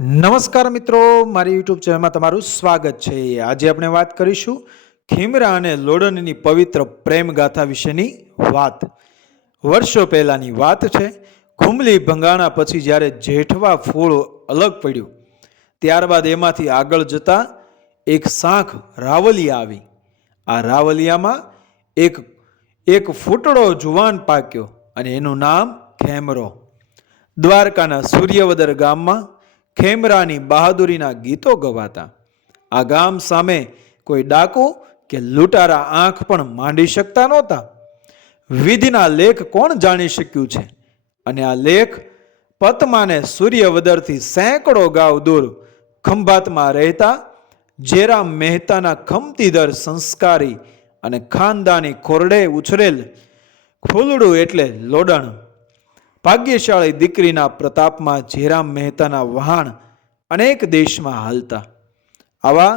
નમસ્કાર મિત્રો, મારી યુટ્યુબ ચેનલમાં તમારું સ્વાગત છે. આજે આપણે વાત કરીશું ખીમરા અને લોડનની પવિત્ર પ્રેમ ગાથા વિશેની વાત. વર્ષો પહેલાંની વાત છે ખુમલી ભંગાણા પછી જ્યારે જેઠવા ફૂળ અલગ પડ્યું, ત્યારબાદ એમાંથી આગળ જતાં એક શાંખ રાવલિયા આવી. આ રાવલિયામાં એક એક ફૂટડો જુવાન પાક્યો અને એનું નામ ખેમરો. દ્વારકાના સૂર્યવદર ગામમાં ખેમરાની બહાદુરીના ગીતો ગવાતા. આ ગામ સામે કોઈ ડાકુ કે લૂંટારા આંખ પણ માંડી શકતા નહોતા. વિધિના લેખ કોણ જાણી શક્યું છે? અને આ લેખ પતમાને સૂર્યવદરથી સેંકડો ગાવ દૂર ખંભાતમાં રહેતા જેરામ મહેતાના ખમતીદર સંસ્કારી અને ખાનદાની ખોરડે ઉછરેલ ખુલડું એટલે લોડણ. ભાગ્યશાળી દીકરીના પ્રતાપમાં જેરામ મહેતાના વહાણ અનેક દેશમાં હાલતા. આવા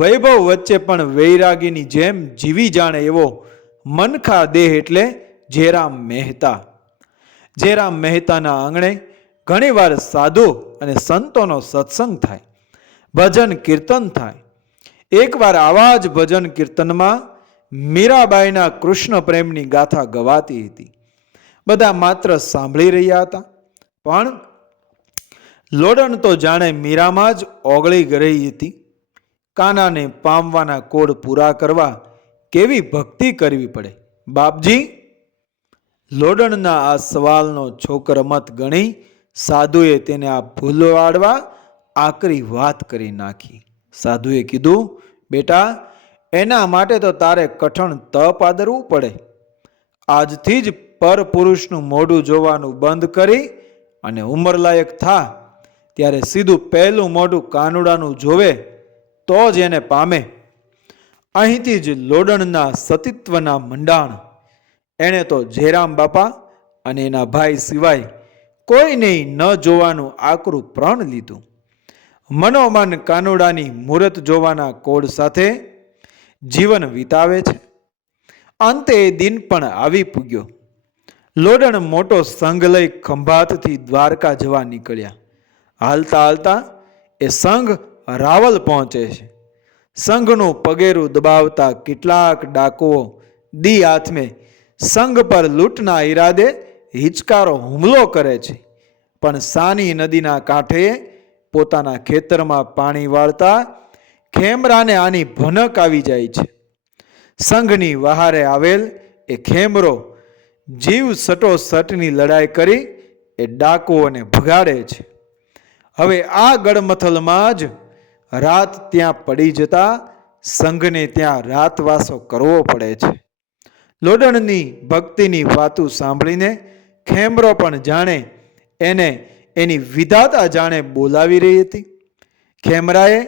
વૈભવ વચ્ચે પણ વૈરાગીની જેમ જીવી જાણે એવો મનખા દેહ એટલે જેરામ મહેતા. જેરામ મહેતાના આંગણે ઘણીવાર સાધુ અને સંતોનો સત્સંગ થાય, ભજન કીર્તન થાય. એકવાર આવા જ ભજન કીર્તનમાં મીરાબાઈના કૃષ્ણ પ્રેમની ગાથા ગવાતી હતી. બધા માત્ર સાંભળી રહ્યા હતા. પણ લોડણ તો જાણે મીરામાં જ ઓગળી ગઈ હતી. કાનાને પામવાના કોડ પૂરા કરવા કેવી ભક્તિ કરવી પડે. બાપજી, લોડણના આ સવાલનો છોકરમત ગણી સાધુએ તેને આ ભૂલવાડવા આકરી વાત કરી નાખી. સાધુએ કીધું, બેટા, એના માટે તો તારે કઠણ તપ આદરવું પડે. આજથી જ પર પુરુષનું મોઢું જોવાનું બંધ કરી અને ઉંમરલાયક થા. ત્યારે સીધું પહેલું મોઢું કાનુડાનું જોવે તો જ એને પામે. અહીંથી જ લોડણના સતીત્વના મંડાણ. એણે તો જેરામ બાપા અને એના ભાઈ સિવાય કોઈને ન જોવાનું આકરું પ્રણ લીધું. મનોમન કાનુડાની મૂરત જોવાના કોડ સાથે જીવન વિતાવે છે. અંતે એ દિન પણ આવી પૂગ્યો. લોડણ મોટો સંઘ લઈ ખંભાતથી દ્વારકા જવા નીકળ્યા. હાલતા હાલતા એ સંઘ રાવલ પહોંચે છે. સંઘનું પગેરું દબાવતા કેટલાક ડાકુઓ દી હાથમે સંઘ પર લૂંટના ઈરાદે હિચકારો હુમલો કરે છે. પણ સાની નદીના કાંઠે પોતાના ખેતરમાં પાણી વાળતા ખેમરાને આની ભનક આવી જાય છે. સંઘની વહારે આવેલ એ ખેમરો જીવ સટોસટની લડાઈ કરી એ ડાકુઓને ભગાડે છે. હવે આ ગડમથલમાં જ રાત ત્યાં પડી જતા સંઘને ત્યાં રાતવાસો કરવો પડે છે. લોડણની ભક્તિની વાતું સાંભળીને ખેમરો પણ જાણે એને એની વિધાતા જાણે બોલાવી રહી હતી. ખેમરાએ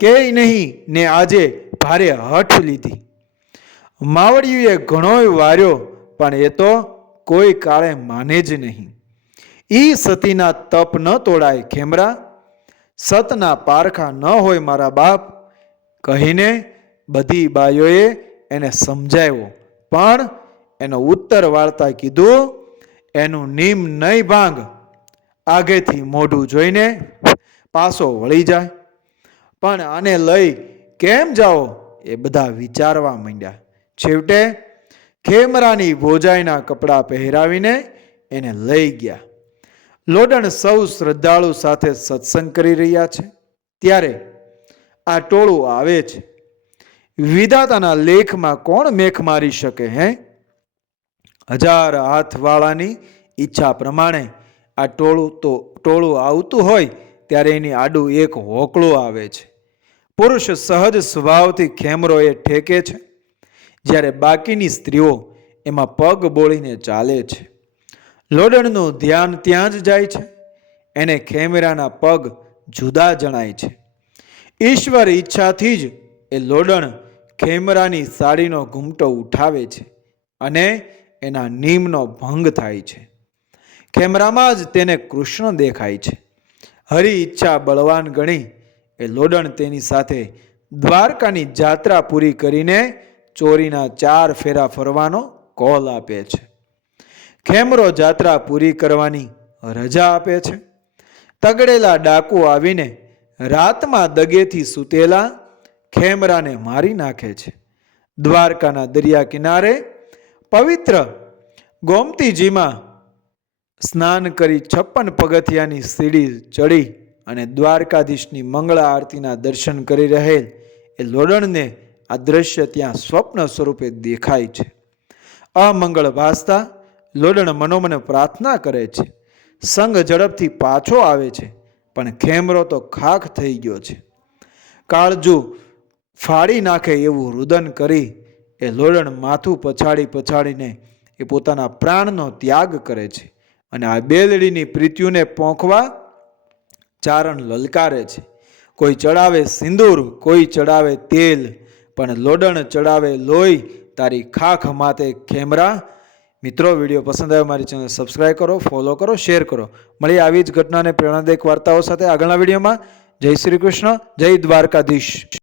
કે નહીં ને આજે ભારે હઠ લીધી. માવડિયુએ ઘણોય વાર્યો પણ એ તો કોઈ કાળે માને જ નહીં. ઈ સતીના તપ ન તોડાય ખેમરા, સતના પારખા ન હોય મારા બાપ, કહીને બધી બાઈઓએ એને સમજાવ્યો પણ એનો ઉત્તર વાળતા કીધું, એનું નીમ નહીં ભાંગ, આગેથી મોઢું જોઈને પાસો વળી જાય. પણ આને લઈ કેમ જાઓ? એ બધા વિચારવા માંડ્યા. છેવટે ખેમરાની ભોજાઈના કપડાં પહેરાવીને એને લઈ ગયા. લોડણ સૌ શ્રદ્ધાળુ સાથે સત્સંગ કરી રહ્યા છે. ત્યારે આ ટોળું આવે છે. વિધાતાના લેખમાં કોણ મેખ મારી શકે હે? હજાર હાથવાળાની ઈચ્છા પ્રમાણે આ ટોળું તો ટોળું આવતું હોય ત્યારે એની આડું એક હોકળું આવે છે. પુરુષ સહજ સ્વભાવથી એ ઠેકે છે. જ્યારે બાકીની સ્ત્રીઓ એમાં પગ બોળીને ચાલે છે. લોડણનું ધ્યાન ત્યાં જ જાય છે. એને ખેમરાના પગ જુદા જણાય છે. ઈશ્વર ઈચ્છાથી જ એ લોડણ ખેમરાની સાડીનો ઘૂમટો ઉઠાવે છે અને એના નીમનો ભંગ થાય છે. ખેમરામાં જ તેને કૃષ્ણ દેખાય છે. હરિ ઈચ્છા બળવાન ગણી એ લોડણ તેની સાથે દ્વારકાની જાત્રા પૂરી કરીને ચોરીના ચાર ફેરા ફરવાનો કોલ આપે છે. ખેમરો જાત્રા પૂરી કરવાની રજા આપે છે. તગડેલા ડાકુ આવીને રાતમાં દગેથી સૂતેલા ખેમરાને મારી નાખે છે. દ્વારકાના દરિયા કિનારે પવિત્ર ગોમતીજીમાં સ્નાન કરી છપ્પન પગથિયાની સીડી ચડી અને દ્વારકાધીશની મંગળા આરતીના દર્શન કરી રહેલ એ લોડણને આ દ્રશ્ય ત્યાં સ્વપ્ન સ્વરૂપે દેખાય છે. અમંગળ ભાસતા લોડણ મનોમન પ્રાર્થના કરે છે. સંઘ ઝડપથી પાછો આવે છે, પણ ખેમરો તો ખાખ થઈ ગયો છે. કાળજુ ફાડી નાખે એવું રુદન કરી, એ લોડણ માથું પછાડી પછાડીને એ પોતાના પ્રાણનો ત્યાગ કરે છે અને આ બેલડીની પ્રીત્યુને પોંખવા ચારણ લલકારે છે. કોઈ ચડાવે સિંદૂર, કોઈ ચડાવે તેલ પણ લોડણ ચડાવે લોહી, તારી ખાખ માતે ખેમરા. મિત્રો, વીડિયો પસંદ આવ્યો મારી ચેનલ સબસ્ક્રાઈબ કરો ફોલો કરો શેર કરો. મળી આવી જ ઘટનાને પ્રેરણાદાયક વાર્તાઓ સાથે આગળના વિડીયોમાં. જય શ્રી કૃષ્ણ, જય દ્વારકાધીશ.